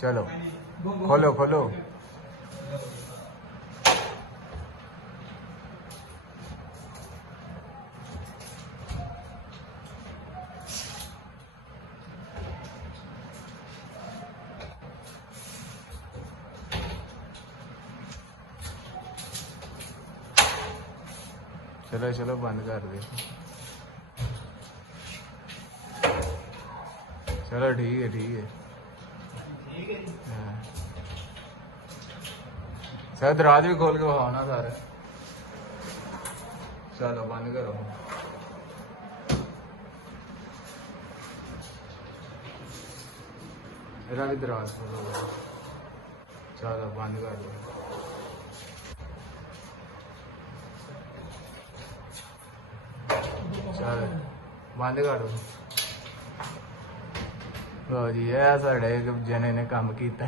चलो खोलो खोलो चलो चलो बंद कर दे चलो ठीक है ठीक है हाँ। सर दराज भी खोल के बहाना सारे चलो बंद करो मेरा भी दराज खोलो चलो बंद कर दो चल बंद कर दो लो जी ये साढ़े जने ने काम किया